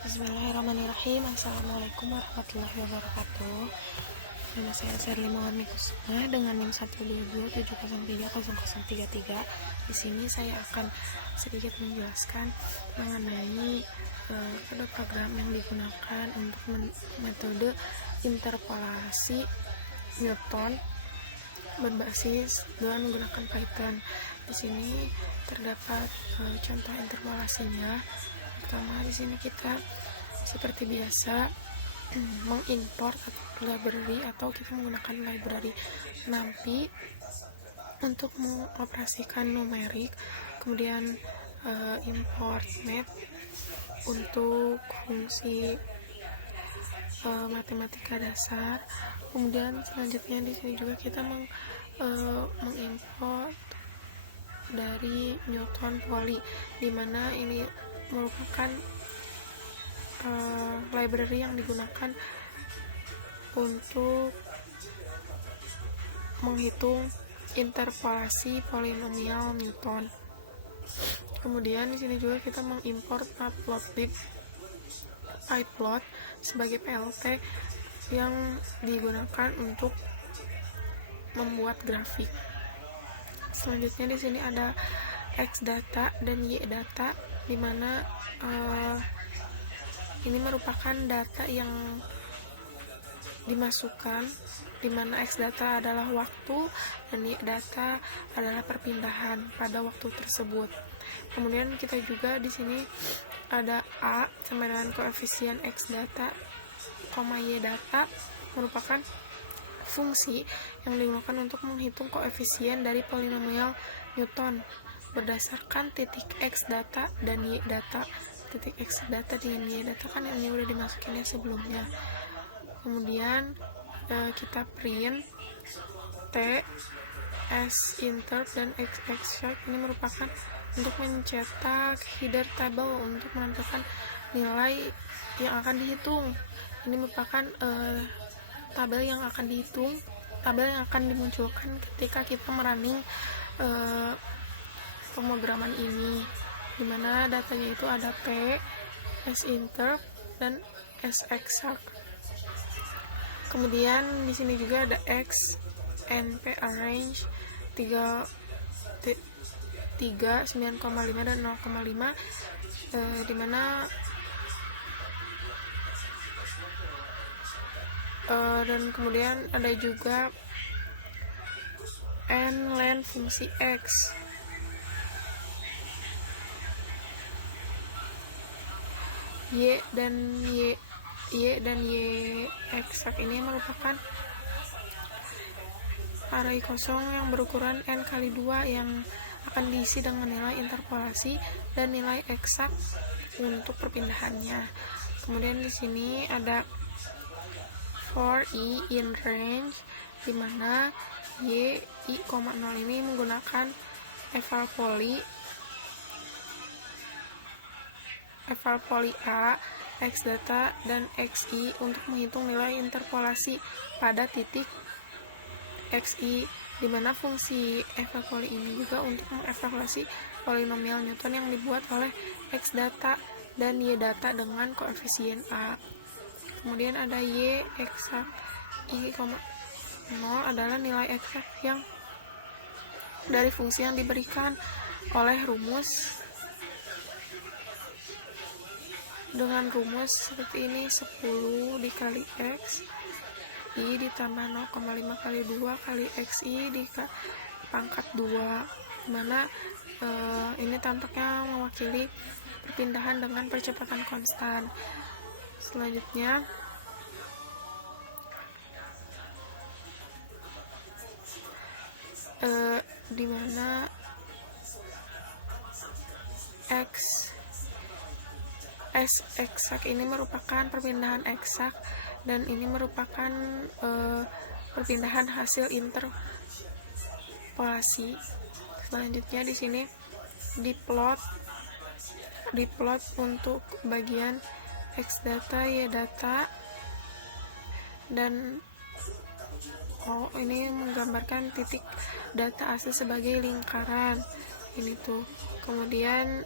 Bismillahirrahmanirrahim. Assalamualaikum warahmatullahi wabarakatuh. Nama saya Sherly Mawarni Kusuma dengan NIM 12270300033. Di sini saya akan sedikit menjelaskan mengenai kode program yang digunakan untuk metode interpolasi Newton berbasis dengan menggunakan Python. Di sini terdapat contoh interpolasinya. Pertama, di sini kita seperti biasa mengimport library atau kita menggunakan library NumPy untuk mengoperasikan numerik, kemudian import math untuk fungsi matematika dasar. Kemudian selanjutnya di sini juga kita mengimport dari Newton Poly, dimana ini merupakan library yang digunakan untuk menghitung interpolasi polinomial Newton. Kemudian di sini juga kita mengimport pyplot sebagai PLT yang digunakan untuk membuat grafik. Selanjutnya di sini ada X data dan Y data, di mana ini merupakan data yang dimasukkan, di mana X data adalah waktu dan Y data adalah perpindahan pada waktu tersebut. Kemudian kita juga di sini ada A sama dengan koefisien X data, Y data merupakan fungsi yang digunakan untuk menghitung koefisien dari polinomial Newton berdasarkan titik X data dan Y data. Titik X data dengan Y data kan ini udah dimasukinnya sebelumnya. Kemudian kita print T, S interp dan X extract. Ini merupakan untuk mencetak header table untuk menentukan nilai yang akan dihitung. Ini merupakan tabel yang akan dihitung, tabel yang akan dimunculkan ketika kita merunning pemrograman ini, dimana datanya itu ada P, S interp dan S exact. Kemudian di sini juga ada X, NP arrange 3, 9,5 dan 0,5, dimana dan kemudian ada juga n len fungsi X. Y dan Y eksak ini merupakan array kosong yang berukuran n kali 2 yang akan diisi dengan nilai interpolasi dan nilai eksak untuk perpindahannya. Kemudian di sini ada for I in range, di mana Y I, 0 ini menggunakan eval poly A, X data dan XI untuk menghitung nilai interpolasi pada titik XI, di mana fungsi eval poly ini juga untuk mengevaluasi polinomial Newton yang dibuat oleh X data dan Y data dengan koefisien A. Kemudian ada Y eksak I, 0 adalah nilai eksak yang dari fungsi yang diberikan oleh rumus dengan rumus seperti ini, 10 dikali X I ditambah 0,5 kali 2 kali XI di pangkat 2, dimana ini tampaknya mewakili perpindahan dengan percepatan konstan. Selanjutnya dimana S eksak ini merupakan perpindahan eksak dan ini merupakan perpindahan hasil interpolasi. Selanjutnya di sini diplot untuk bagian X data, Y data, dan ini menggambarkan titik data asli sebagai lingkaran ini tuh. Kemudian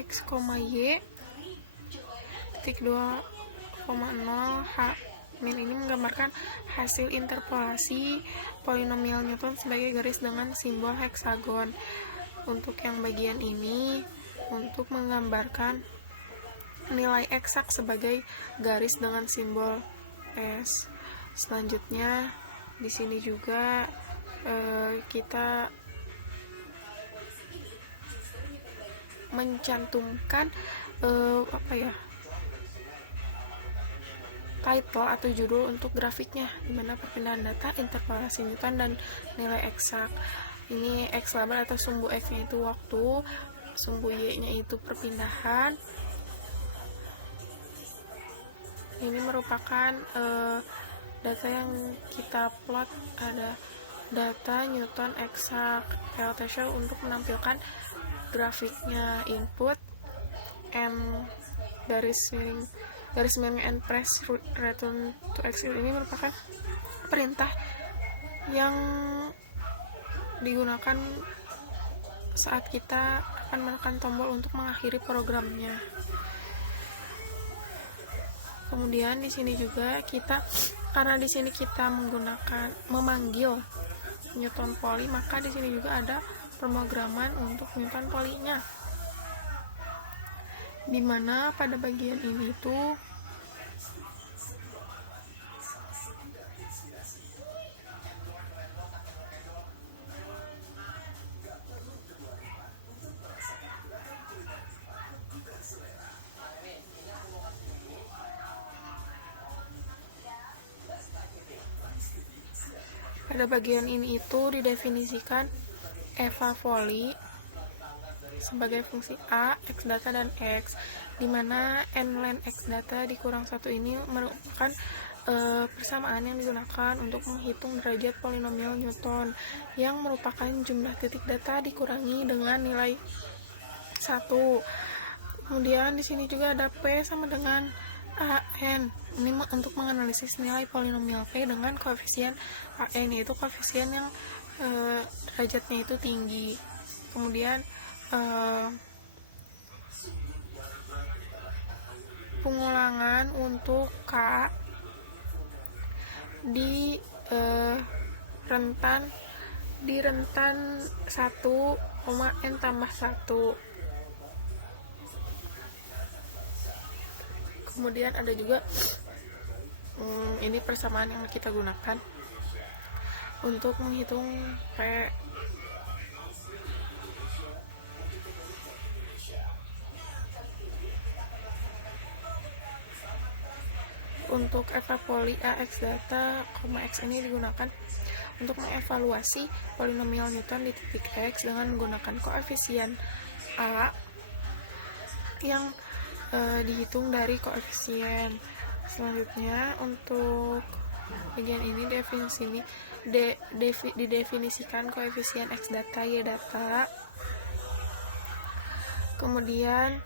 x, y titik 2,0 h min ini menggambarkan hasil interpolasi polinomial Newton sebagai garis dengan simbol heksagon. Untuk yang bagian ini untuk menggambarkan nilai eksak sebagai garis dengan simbol S. Selanjutnya di sini juga kita mencantumkan title atau judul untuk grafiknya, dimana perpindahan data, interpolasi Newton, dan nilai eksak. Ini X label atau sumbu X nya itu waktu, sumbu Y nya itu perpindahan. Ini merupakan data yang kita plot, ada data Newton eksak LT untuk menampilkan grafiknya. Input and garis miring and press return to X ini merupakan perintah yang digunakan saat kita akan menekan tombol untuk mengakhiri programnya. Kemudian di sini juga karena di sini kita memanggil Newton Poly, maka di sini juga ada pemrograman untuk Newton Poly-nya, dimana pada bagian ini tuh didefinisikan Eva Poly sebagai fungsi A, X data, dan X, dimana n len X data dikurang 1 ini merupakan persamaan yang digunakan untuk menghitung derajat polinomial Newton, yang merupakan jumlah titik data dikurangi dengan nilai 1. Kemudian di sini juga ada P sama dengan AN. Ini untuk menganalisis nilai polinomial P dengan koefisien AN, yaitu koefisien yang derajatnya itu tinggi. Kemudian pengulangan untuk K di rentan 1, n tambah 1. Kemudian ada juga ini persamaan yang kita gunakan untuk menghitung P. Untuk Eva Poly A X data, X ini digunakan untuk mengevaluasi polinomial Newton di titik X dengan menggunakan koefisien A yang dihitung dari koefisien. Selanjutnya untuk bagian ini didefinisikan koefisien X data, Y data. Kemudian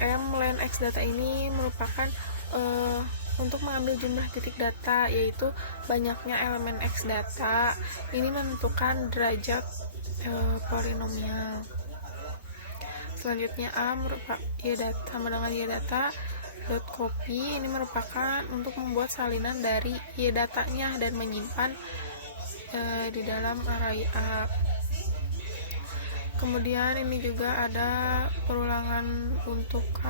M len X data ini merupakan untuk mengambil jumlah titik data, yaitu banyaknya elemen X data. Ini menentukan derajat polinomial. Selanjutnya A merupakan Y data sama dengan Y data dot copy. Ini merupakan untuk membuat salinan dari Y datanya dan menyimpan di dalam array A. Kemudian ini juga ada perulangan untuk K.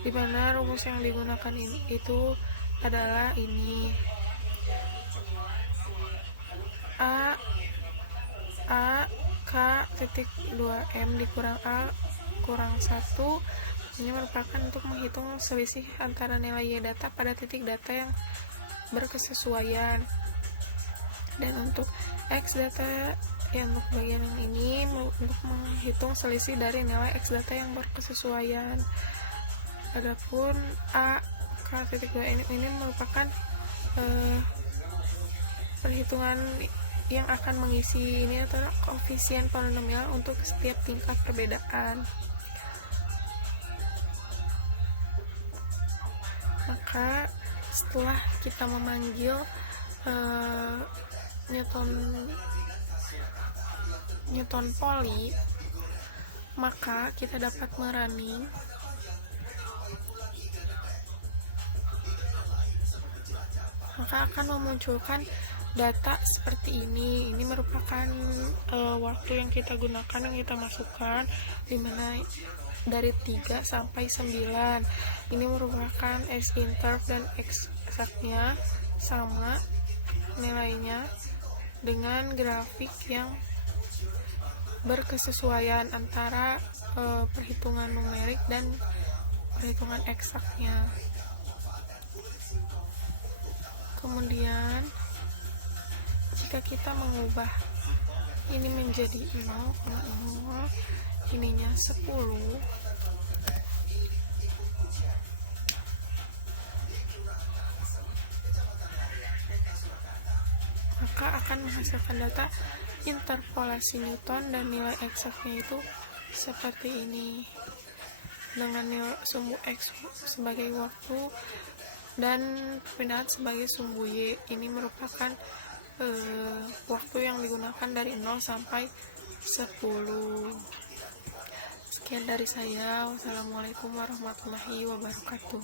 Di mana rumus yang digunakan itu adalah ini A K titik 2M dikurang A kurang 1. Ini merupakan untuk menghitung selisih antara nilai Y data pada titik data yang berkesesuaian. Dan untuk X data yang untuk bagian yang ini untuk menghitung selisih dari nilai X data yang berkesesuaian. Adapun A K titik 2 ini merupakan perhitungan yang akan mengisi ini adalah koefisien polinomial untuk setiap tingkat perbedaan. Maka setelah kita memanggil Newton Poli, maka kita dapat merunning maka akan memunculkan data seperti ini. Ini merupakan waktu yang kita gunakan, yang kita masukkan, dimana dari 3 sampai 9. Ini merupakan S-interv dan X-exactnya sama nilainya dengan grafik yang berkesesuaian antara perhitungan numerik dan perhitungan eksaknya. Kemudian jika kita mengubah ini menjadi 0,0, ininya 10, maka akan menghasilkan data interpolasi Newton dan nilai eksaknya itu seperti ini, dengan nilai sumbu X sebagai waktu dan perpindahan sebagai sumbu Y. Ini merupakan waktu yang digunakan dari 0 sampai 10. Sekian dari saya. Wassalamualaikum warahmatullahi wabarakatuh.